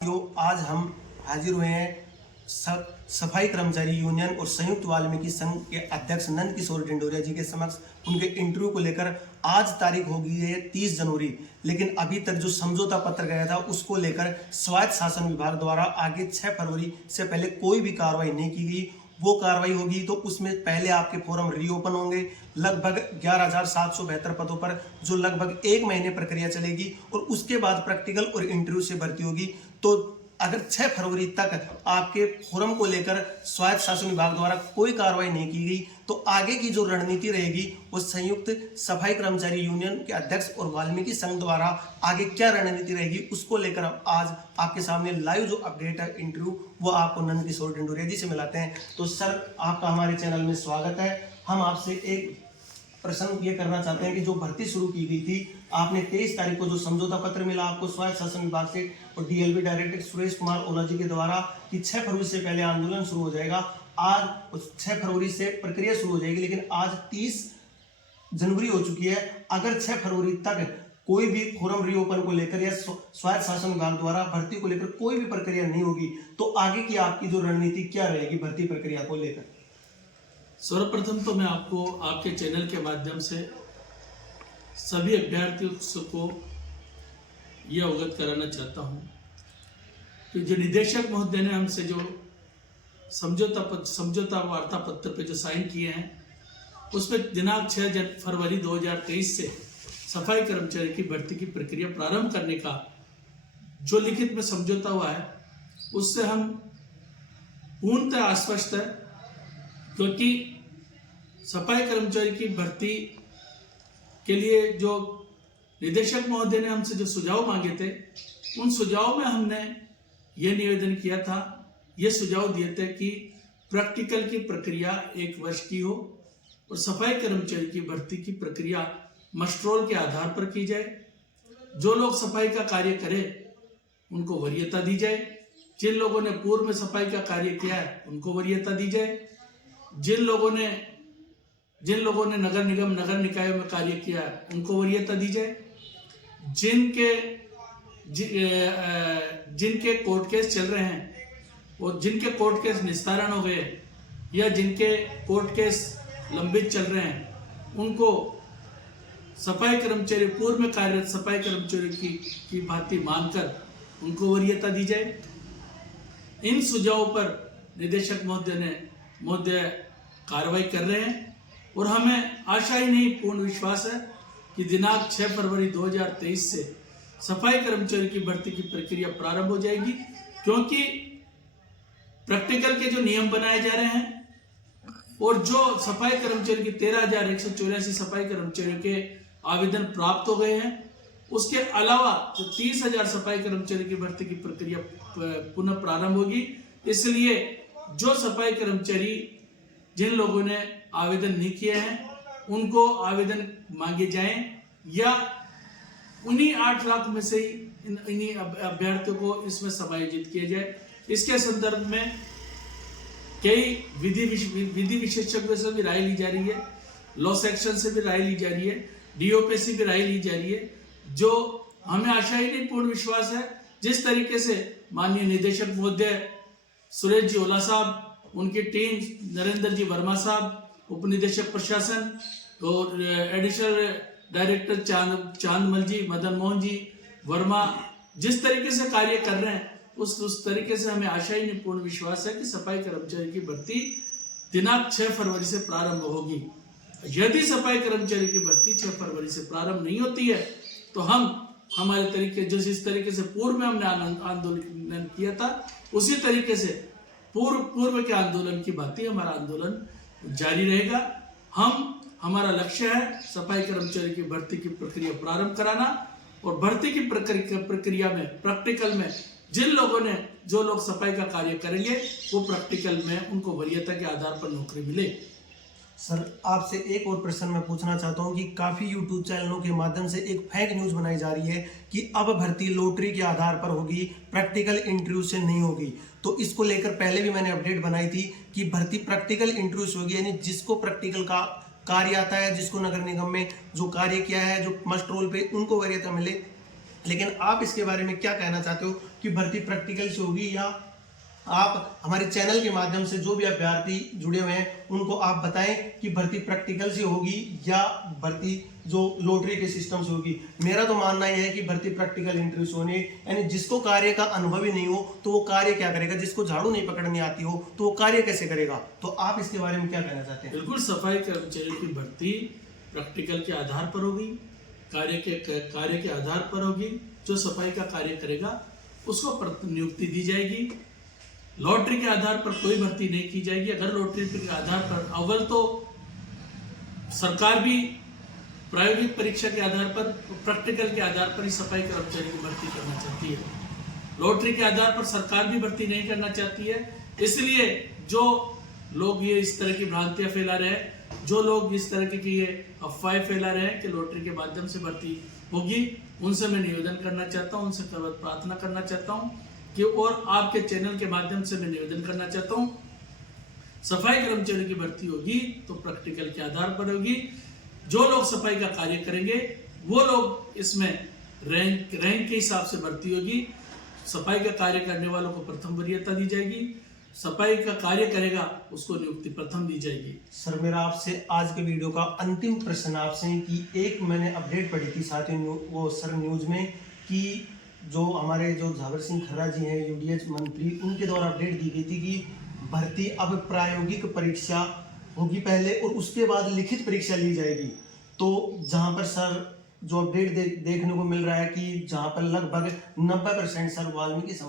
आज हम हाजिर हुए हैं सफाई कर्मचारी यूनियन और संयुक्त वाल्मीकि संघ के अध्यक्ष नंद किशोर डिंडोरिया जी के समक्ष उनके इंटरव्यू को लेकर। आज तारीख हो गई है 30 जनवरी, लेकिन अभी तक जो समझौता पत्र गया था उसको लेकर स्वायत्त शासन विभाग द्वारा आगे 6 फरवरी से पहले कोई भी कार्रवाई नहीं की गई। वो कार्रवाई होगी तो उसमें पहले आपके फॉर्म रीओपन होंगे लगभग 11,772 पदों पर, जो लगभग 1 महीने प्रक्रिया चलेगी और उसके बाद प्रैक्टिकल और इंटरव्यू से भर्ती होगी। तो अगर 6 फरवरी तक आपके फॉर्म को लेकर स्वायत्त शासन विभाग द्वारा कोई कार्रवाई नहीं की गई तो आगे की जो रणनीति रहेगी वो संयुक्त सफाई कर्मचारी यूनियन के अध्यक्ष और वाल्मीकि संघ द्वारा आगे क्या रणनीति रहेगी उसको लेकर आज आपके सामने लाइव जो अपडेट है इंटरव्यू वो आपको नंद किशोर डिंडोरिया जी से मिलाते हैं। तो सर, आपका हमारे चैनल में स्वागत है। हम आपसे एक प्रश्न ये करना चाहते हैं कि जो भर्ती शुरू की गई थी, आपने 23 तारीख को जो समझौता पत्र मिला आपको स्वायत्त शासन विभाग से और डीएलबी डायरेक्टर सुरेश कुमार ओला जी के द्वारा कि 6 फरवरी से पहले आंदोलन शुरू हो जाएगा। आज 6 फरवरी से प्रक्रिया शुरू हो जाएगी, लेकिन आज 30 जनवरी हो चुकी है। अगर 6 फरवरी तक कोई भी फॉर्म रीओपन को लेकर या स्वायत्त शासन विभाग द्वारा भर्ती को लेकर कोई भी प्रक्रिया नहीं होगी तो आगे की आपकी जो रणनीति क्या रहेगी भर्ती प्रक्रिया को लेकर? सर्वप्रथम तो मैं आपको आपके चैनल के माध्यम से सभी अभ्यर्थियों को यह अवगत कराना चाहता हूं कि जो निदेशक महोदय ने हमसे जो समझौता वार्ता पत्र पे जो साइन किए हैं उसमें दिनांक 6 फरवरी 2023 से सफाई कर्मचारी की भर्ती की प्रक्रिया प्रारंभ करने का जो लिखित में समझौता हुआ है उससे हम पूर्णतः आश्वस्त है, क्योंकि सफाई कर्मचारी की भर्ती के लिए जो निदेशक महोदय ने हमसे जो सुझाव मांगे थे उन सुझाव में हमने ये निवेदन किया था, ये सुझाव दिए थे कि प्रैक्टिकल की प्रक्रिया 1 वर्ष की हो और सफाई कर्मचारी की भर्ती की प्रक्रिया मस्ट्रोल के आधार पर की जाए। जो लोग सफाई का कार्य करें उनको वरीयता दी जाए, जिन लोगों ने पूर्व में सफाई का कार्य किया है उनको वरीयता दी जाए, जिन लोगों ने नगर निगम नगर निकाय में कार्य किया है उनको वरीयता दी जाए, जिनके कोर्ट केस चल रहे हैं और जिनके कोर्ट केस निस्तारण हो गए या जिनके कोर्ट केस लंबित चल रहे हैं उनको सफाई कर्मचारी पूर्व में कार्यरत सफाई कर्मचारी की भांति मानकर उनको वरीयता दी जाए। इन सुझावों पर निदेशक महोदय कार्रवाई कर रहे हैं और हमें आशा ही नहीं पूर्ण विश्वास है कि दिनांक 6 फरवरी 2023 से सफाई कर्मचारी की भर्ती की प्रक्रिया प्रारंभ हो जाएगी, क्योंकि प्रैक्टिकल के जो नियम बनाए जा रहे हैं और जो सफाई कर्मचारी की 13,184 सफाई कर्मचारियों के आवेदन प्राप्त हो गए हैं, उसके अलावा जो 30,000 सफाई कर्मचारी की भर्ती की प्रक्रिया पुनः प्रारंभ होगी। इसलिए जो सफाई कर्मचारी जिन लोगों ने आवेदन नहीं किए हैं उनको आवेदन मांगे जाएं या उन्हीं 8 लाख में से ही इन्हीं अभ्यर्थियों को इसमें समायोजित किया जाए। इसके संदर्भ में कई विधि विशेषज्ञों से भी राय ली जा रही है, लॉ सेक्शन से भी राय ली जा रही है, डीओपी से भी राय ली जा रही है, जो हमें आशा ही नहीं पूर्ण विश्वास है जिस तरीके से माननीय निदेशक महोदय सुरेश जी ओला साहब, उनकी टीम नरेंद्र जी वर्मा साहब, उप निदेशक प्रशासन और एडिशनल डायरेक्टर चांदमल जी, मदन मोहन जी वर्मा जिस तरीके से कार्य कर रहे हैं उस तरीके से हमें आशा ही नहीं पूर्ण विश्वास है कि सफाई कर्मचारी की भर्ती दिनांक 6 फरवरी से प्रारंभ होगी। यदि सफाई कर्मचारी की भर्ती 6 फरवरी से प्रारंभ नहीं होती है तो हम हमारे तरीके जिस तरीके से पूर्व में हमने आंदोलन किया था उसी तरीके से पूर्व के आंदोलन की भांति हमारा आंदोलन जारी रहेगा। हमारा लक्ष्य है सफाई कर्मचारी की भर्ती की प्रक्रिया प्रारंभ कराना और भर्ती की प्रक्रिया में प्रैक्टिकल में जो लोग सफाई का कार्य करेंगे वो प्रैक्टिकल में उनको वरीयता के आधार पर नौकरी मिले। सर, आपसे एक और प्रश्न मैं पूछना चाहता हूं कि काफ़ी यूट्यूब चैनलों के माध्यम से एक फेक न्यूज़ बनाई जा रही है कि अब भर्ती लॉटरी के आधार पर होगी, प्रैक्टिकल इंटरव्यू से नहीं होगी। तो इसको लेकर पहले भी मैंने अपडेट बनाई थी कि भर्ती प्रैक्टिकल इंटरव्यू से होगी, यानी जिसको प्रैक्टिकल का कार्य आता है, जिसको नगर निगम में जो कार्य किया है, जो मस्ट रोल पे उनको वरीयता मिले। लेकिन आप इसके बारे में क्या कहना चाहते हो कि भर्ती प्रैक्टिकल से होगी, या आप हमारे चैनल के माध्यम से जो भी अभ्यर्थी जुड़े हुए हैं उनको आप बताएं कि भर्ती प्रैक्टिकल से होगी या भर्ती जो लॉटरी के सिस्टम से होगी। मेरा तो मानना यह है कि भर्ती प्रैक्टिकल इंटरव्यू से होनी, यानी जिसको कार्य का अनुभव ही नहीं हो तो वो कार्य क्या करेगा, जिसको झाड़ू नहीं पकड़नी आती हो तो वो कार्य कैसे करेगा। तो आप इसके बारे में क्या कहना चाहते हैं? बिल्कुल, सफाई कर्मचारी की भर्ती प्रैक्टिकल के आधार पर होगी, कार्य के आधार पर होगी। जो सफाई का कार्य करेगा उसको नियुक्ति दी जाएगी। लॉटरी के आधार पर कोई भर्ती नहीं की जाएगी। अगर लॉटरी के आधार पर, अव्वल तो सरकार भी प्रायोगिक परीक्षा के आधार पर, प्रैक्टिकल के आधार पर ही सफाई कर्मचारी की भर्ती करना चाहती है। लॉटरी के आधार पर सरकार भी भर्ती नहीं करना चाहती है। इसलिए जो लोग ये इस तरह की भ्रांतियां फैला रहे हैं, जो लोग इस तरह की ये अफवाहें फैला रहे हैं कि लॉटरी के माध्यम से भर्ती होगी, उनसे मैं निवेदन करना चाहता हूं, उनसे प्रार्थना करना चाहता हूं कि, और आपके चैनल के माध्यम से मैं निवेदन करना चाहता हूं, सफाई कर्मचारी की भर्ती होगी तो प्रैक्टिकल के आधार पर होगी। जो लोग सफाई का कार्य करेंगे वो लोग इसमें रैंक के हिसाब से भर्ती होगी। सफाई का कार्य करने वालों को प्रथम वरीयता दी जाएगी, सफाई का कार्य करेगा उसको नियुक्ति प्रथम दी जाएगी। सर, मेरा आपसे आज के वीडियो का अंतिम प्रश्न आपसे है कि एक मैंने अपडेट पढ़ी थी साथियों वो सर न्यूज में कि जो हमारे जो झावर सिंह खर्रा जी हैं यूडीएच मंत्री, उनके द्वारा अपडेट दी गई थी कि भर्ती अब प्रायोगिक परीक्षा होगी पहले और उसके बाद लिखित परीक्षा ली जाएगी। तो जहां पर सर जो अपडेट देखने को मिल रहा है कि जहां पर लगभग 90% सर वाल्मीकि